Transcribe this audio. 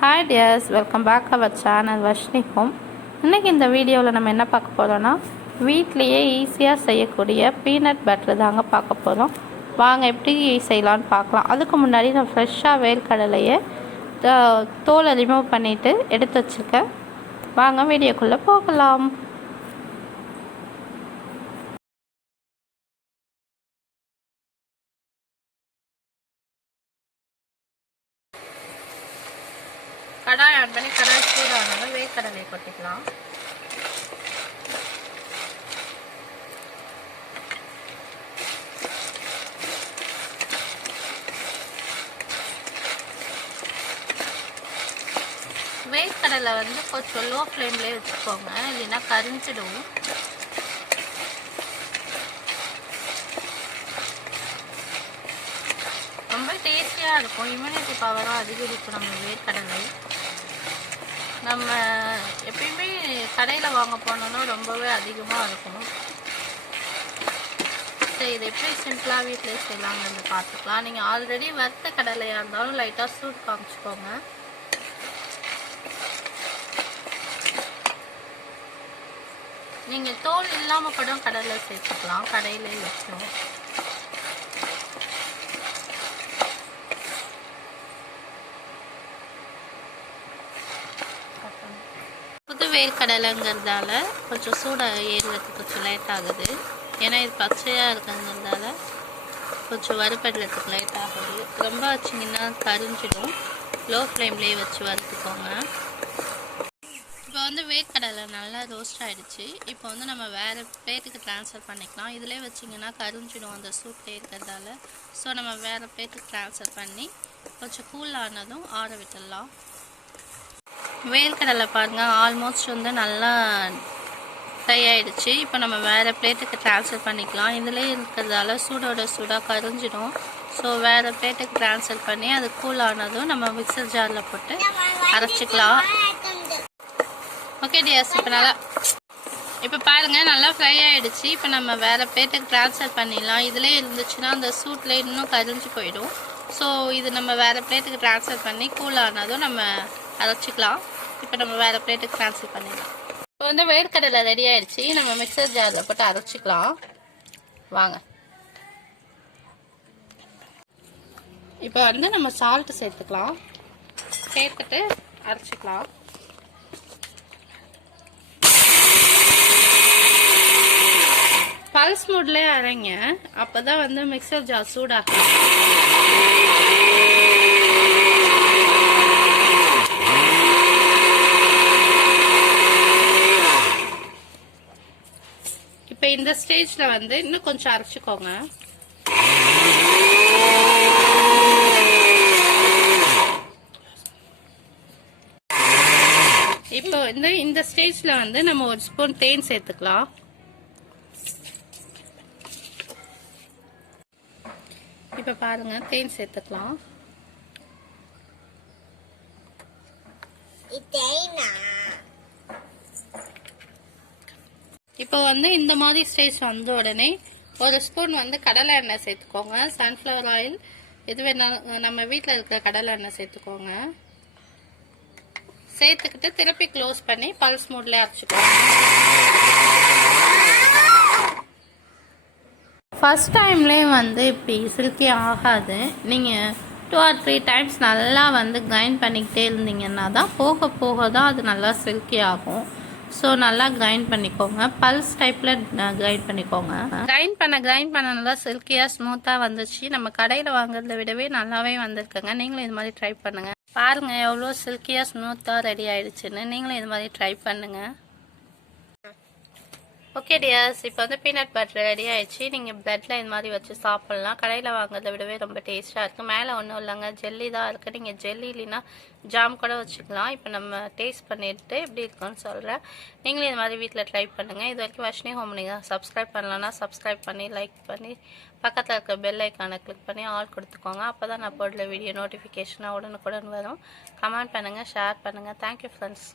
Hi dears, welcome back our channel Varshini home. இன்றைக்கி இந்த வீடியோவில் நம்ம என்ன பார்க்க போகிறோன்னா, வீட்லேயே ஈஸியாக செய்யக்கூடிய பீனட் பட்டர் தாங்க பார்க்க போகிறோம். வாங்க எப்படி செய்யலான்னு பார்க்கலாம். அதுக்கு முன்னாடி நான் ஃப்ரெஷ்ஷாக வேர்க்கடலையை தோலை ரிமூவ் பண்ணிவிட்டு எடுத்து வச்சுருக்கேன். வாங்க வீடியோக்குள்ளே போகலாம். கடாய் ஆட் பண்ணி கடாய் சூடானதும் வேர்க்கடலை கொட்டிக்கலாம். வேர்க்கடலை கொஞ்சம் லோ ஃப்ளேம்லேயே வச்சுக்கோங்க, இல்லைன்னா கரிஞ்சிடும். ரொம்ப டேஸ்டியாக இருக்கும். இம்யூனிட்டி பவரும் அதிகரிக்கும் நம்ம வேர்க்கடலை. நம்ம எப்பயுமே கடையில் வாங்க போனோன்னா ரொம்பவே அதிகமாக இருக்கும். சரி, இது எப்படி சிம்பிளாக வீட்டிலே செய்யலாம்னு பார்த்துக்கலாம். நீங்கள் ஆல்ரெடி வறுத்த கடலையாக இருந்தாலும் லைட்டாக சூடு காமிச்சிக்கோங்க. நீங்கள் தோல் இல்லாமல் கூட கடலை சேர்த்துக்கலாம், கடையிலே வச்சோம். புது வேர்க்கடலைங்கிறதால கொஞ்சம் சூடாக ஏறுறதுக்கு கொஞ்சம் லேட் ஆகுது. ஏன்னா இது பச்சையாக இருக்குங்கிறதால கொஞ்சம் வறுபடுறதுக்கு லேட் ஆகுது. ரொம்ப வச்சிங்கன்னா கரிஞ்சிடும். லோ ஃப்ளேம்லேயே வச்சு வறுத்துக்கோங்க. இப்போ வேர்க்கடலை நல்லா ரோஸ்ட் ஆகிடுச்சு. இப்போ நம்ம வேறு பிளேட்டுக்கு ட்ரான்ஸ்ஃபர் பண்ணிக்கலாம். இதிலே வச்சிங்கன்னா கரிஞ்சிடும் அந்த சூட்லேயே இருக்கிறதால. ஸோ நம்ம வேறு பிளேட்டுக்கு ட்ரான்ஸ்ஃபர் பண்ணி கொஞ்சம் கூல் ஆனதும் ஆற விட்டுடலாம். வேர்க்கடலை பாருங்கள், ஆல்மோஸ்ட் நல்லா ஃப்ரை ஆகிடுச்சு. இப்போ நம்ம வேறு பிளேட்டுக்கு ட்ரான்ஸ்ஃபர் பண்ணிக்கலாம். இதிலே இருக்கிறதால சூடோட சூடாக கரிஞ்சிடும். ஸோ வேறு பிளேட்டுக்கு ட்ரான்ஸ்ஃபர் பண்ணி அது கூல் ஆனதும் நம்ம மிக்சர் ஜாரில் போட்டு அரைச்சிக்கலாம். ஓகே டியர்ஸ், இப்போ பாருங்கள் நல்லா ஃப்ரை ஆகிடுச்சு. இப்போ நம்ம வேறு பிளேட்டுக்கு ட்ரான்ஸ்ஃபர் பண்ணிடலாம். இதிலே இருந்துச்சுன்னா அந்த சூட்டில் இன்னும் கரிஞ்சு போயிடும். ஸோ இது நம்ம வேறு பிளேட்டுக்கு ட்ரான்ஸ்ஃபர் பண்ணி கூல் ஆனதும் நம்ம அரைச்சிக்கலாம். இப்போ நம்ம வேறு பிளேட்டுக்கு ட்ரான்ஸ்ஃபர் பண்ணிடலாம். இப்போ வேர்க்கடலை ரெடி ஆகிடுச்சு. நம்ம மிக்சர் ஜாரில் போட்டு அரைச்சிக்கலாம். வாங்க. இப்போ நம்ம சால்ட்டு சேர்த்துக்கலாம். சேர்த்துட்டு அரைச்சிக்கலாம். பல்ஸ் மூட்லேயே அரைங்க, அப்போ தான் மிக்சர் ஜார் சூடாகும். இப்போ இந்த ஸ்டேஜில் இன்னும் கொஞ்சம் அரைச்சிக்கோங்க. இப்போ இந்த ஸ்டேஜில் நம்ம ஒரு ஸ்பூன் தேன் சேர்த்துக்கலாம். இப்போ பாருங்க, தேன் சேர்த்துக்கலாம். இப்போ இந்த மாதிரி ஸ்டேஜ் வந்த உடனே ஒரு ஸ்பூன் கடலை எண்ணெய் சேர்த்துக்கோங்க. சன்ஃப்ளவர் ஆயில் எது வேணாலும் நம்ம வீட்டில் இருக்கிற கடலை எண்ணெய் சேர்த்துக்கோங்க. சேர்த்துக்கிட்டு திருப்பி க்ளோஸ் பண்ணி பல்ஸ் மூட்லேயே அரைச்சிக்கோங்க. ஃபஸ்ட் டைம்லேயும் இப்படி சில்கி ஆகாது. நீங்கள் 2 or 3 டைம்ஸ் நல்லா கிரைண்ட் பண்ணிக்கிட்டே இருந்தீங்கன்னா தான் போக போக தான் அது நல்லா சில்கி ஆகும். ஸோ நல்லா கிரைண்ட் பண்ணிக்கோங்க. பல்ஸ் டைப்பில் கிரைண்ட் பண்ணிக்கோங்க. கிரைண்ட் பண்ண நல்லா சில்கியாக ஸ்மூத்தாக வந்துச்சு. நம்ம கடையில் வாங்குறத விடவே நல்லாவே வந்திருக்குங்க. நீங்களும் இது மாதிரி ட்ரை பண்ணுங்கள். பாருங்கள் எவ்வளோ சில்கியாக ஸ்மூத்தாக ரெடி ஆகிடுச்சுன்னு. நீங்களும் இது மாதிரி ட்ரை பண்ணுங்கள். ஓகே டியர்ஸ், இப்போ பீனட் பட்டர் ரெடி ஆகிடுச்சு. நீங்கள் ப்ரெட்டில் இது மாதிரி வச்சு சாப்பிட்லாம். கடையில் வாங்குறத விடவே ரொம்ப டேஸ்ட்டாக இருக்குது. மேலே ஒன்றும் இல்லைங்க, ஜெல்லி தான் இருக்குது. நீங்கள் ஜெல்லி இல்லைன்னா ஜாம் கூட வச்சுக்கலாம். இப்போ நம்ம டேஸ்ட் பண்ணிட்டு எப்படி இருக்குன்னு சொல்கிறேன். நீங்களும் இது மாதிரி வீட்டில் ட்ரை பண்ணுங்கள். இது வரைக்கும் வர்ஷினி ஹோம் நீங்கள் சப்ஸ்கிரைப் பண்ணலன்னா சப்ஸ்கிரைப் பண்ணி லைக் பண்ணி பக்கத்தில் இருக்க பெல் ஐக்கானை கிளிக் பண்ணி ஆல் கொடுத்துக்கோங்க. அப்போ தான் நான் போடுற வீடியோ நோட்டிஃபிகேஷனாக உடனுக்குடன் வரும். கமெண்ட் பண்ணுங்கள், ஷேர் பண்ணுங்கள். Thank you friends.